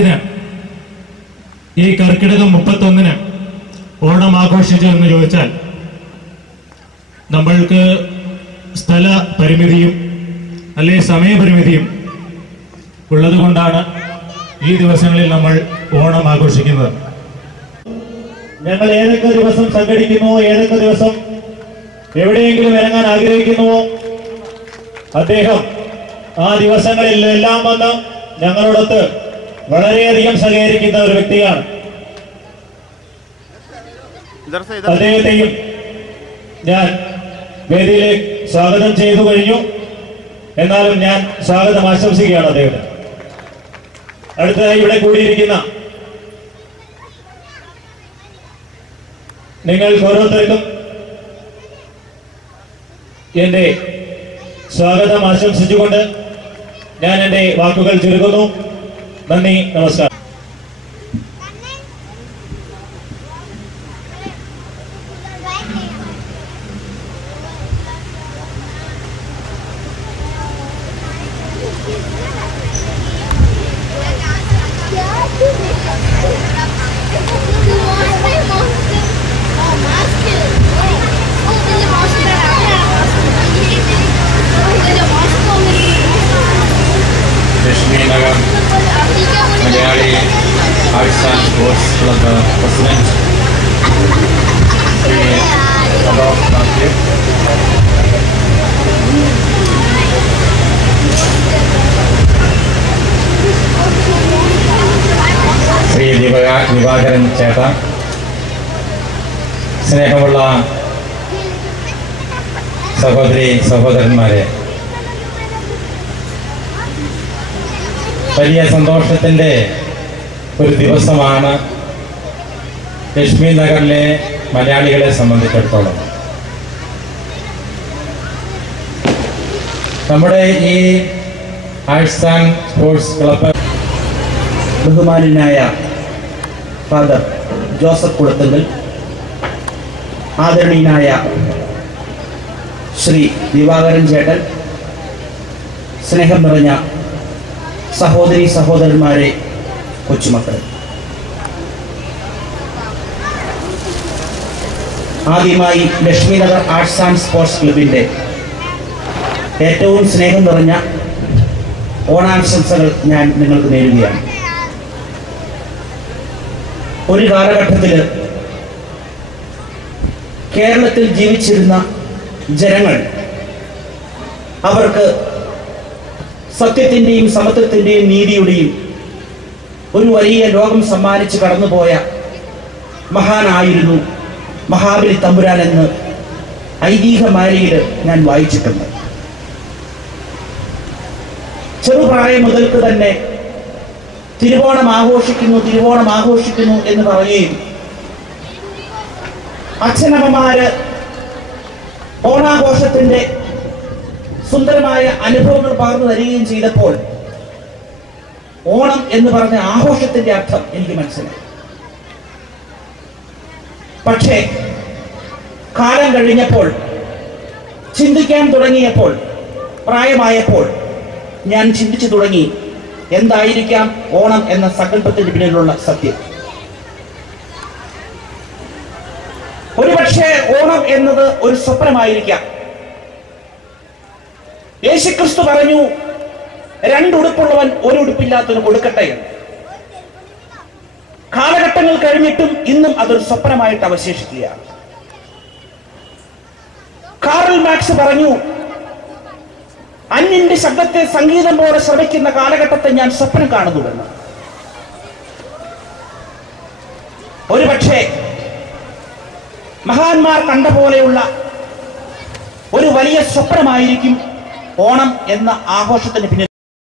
എന്തിന് ഈ കർക്കിടകം 31 ഓണം ആഘോഷിച്ചു എന്ന് ചോദിച്ചാൽ, നമ്മൾക്ക് സ്ഥല പരിമിതിയും അല്ലെ സമയപരിമിതിയും ഉള്ളതുകൊണ്ടാണ് ഈ ദിവസങ്ങളിൽ നമ്മൾ ഓണം ആഘോഷിക്കുന്നത്. ഞങ്ങൾ ഏതൊക്കെ ദിവസം സംഘടിക്കുന്നുവോ, ഏതൊക്കെ ദിവസം എവിടെയെങ്കിലും ഇറങ്ങാൻ ആഗ്രഹിക്കുന്നുവോ, അദ്ദേഹം ആ ദിവസങ്ങളിലെല്ലാം വന്ന് ഞങ്ങളോടൊത്ത് വളരെയധികം സഹകരിക്കുന്ന ഒരു വ്യക്തിയാണ്. അദ്ദേഹത്തെയും ഞാൻ വേദിയിലേക്ക് സ്വാഗതം ചെയ്തു കഴിഞ്ഞു. എന്നാലും ഞാൻ സ്വാഗതം ആശംസിക്കുകയാണ് അദ്ദേഹത്തിന്. അടുത്തതായി ഇവിടെ കൂടിയിരിക്കുന്ന നിങ്ങൾക്ക് ഓരോരുത്തർക്കും എന്റെ സ്വാഗതം ആശംസിച്ചുകൊണ്ട് ഞാൻ എന്റെ വാക്കുകൾ ചുരുക്കുന്നു. നന്ദി, നമസ്കാരം. ലക്ഷ്മിനഗർ Malayali arts and sports club president Shri അഡോഫ് Mathew, Shri Divakaran ചേട്ട, സ്നേഹമുള്ള സഹോദരി സഹോദരന്മാരെ, വലിയ സന്തോഷത്തിൻ്റെ ഒരു ദിവസമാണ് ലക്ഷ്മി നഗറിലെ മലയാളികളെ സംബന്ധിച്ചിടത്തോളം. നമ്മുടെ ഈ ആർട്സ് ആൻഡ് സ്പോർട്സ് ക്ലബ്ബ് ബഹുമാന്യനായ ഫാദർ ജോസഫ് കുളത്തുങ്കൽ, ആദരണീയനായ ശ്രീ ദിവാകരൻ ചേട്ടൻ, സ്നേഹം നിറഞ്ഞ സഹോദരി സഹോദരന്മാരെ, കൊച്ചുമക്കൾ, ആദ്യമായി ലക്ഷ്മിനഗർ ആർട്സ് ആൻഡ് സ്പോർട്സ് ക്ലബിൻ്റെ ഏറ്റവും സ്നേഹം നിറഞ്ഞ ഓണാശംസകൾ ഞാൻ നിങ്ങൾക്ക് നേരുകയാണ്. ഒരു കാലഘട്ടത്തിൽ കേരളത്തിൽ ജീവിച്ചിരുന്ന ജനങ്ങൾ അവർക്ക് സത്യത്തിൻ്റെയും സമത്വത്തിൻ്റെയും നീതിയുടെയും ഒരു വലിയ ലോകം സമ്മാനിച്ച് കടന്നുപോയ മഹാനായിരുന്നു മഹാബലി തമ്പുരാൻ എന്ന് ഐതിഹ്യമാലയിൽ ഞാൻ വായിച്ചിട്ടുണ്ട്. ചെറുപ്രായം മുതൽക്ക് തന്നെ തിരുവോണം ആഘോഷിക്കുന്നു എന്ന് പറയുകയും അച്ഛനമ്മമാര് ഓണാഘോഷത്തിന്റെ സുന്ദരമായ അനുഭവങ്ങൾ പകർന്നു തരികയും ചെയ്തപ്പോൾ ഓണം എന്ന് പറഞ്ഞ ആഘോഷത്തിന്റെ അർത്ഥം എനിക്ക് മനസ്സിലായി. പക്ഷേ കാലം കഴിഞ്ഞപ്പോൾ, ചിന്തിക്കാൻ തുടങ്ങിയപ്പോൾ, പ്രായമായപ്പോൾ ഞാൻ ചിന്തിച്ചു തുടങ്ങി, എന്തായിരിക്കാം ഓണം എന്ന സങ്കല്പത്തിന് പിന്നിലുള്ള സത്യം. ഒരുപക്ഷെ ഓണം എന്നത് ഒരു സ്വപ്നമായിരിക്കാം. യേശുക്രിസ്തു പറഞ്ഞു, രണ്ടുടുപ്പുള്ളവൻ ഒരു ഉടുപ്പില്ലാത്തവന് കൊടുക്കട്ടെ എന്ന്. കാലഘട്ടങ്ങൾ കഴിഞ്ഞിട്ടും ഇന്നും അതൊരു സ്വപ്നമായിട്ട് അവശേഷിക്കുകയാണ്. കാറൽ മാർക്സ് പറഞ്ഞു, അന്യന്റെ ശബ്ദത്തെ സംഗീതം പോലെ ശ്രമിക്കുന്ന കാലഘട്ടത്തെ ഞാൻ സ്വപ്നം കാണുന്നുവെന്ന്. ഒരുപക്ഷെ മഹാന്മാർ കണ്ട പോലെയുള്ള ഒരു വലിയ സ്വപ്നമായിരിക്കും ഓണം എന്ന ആഘോഷത്തിന് പിന്നിൽ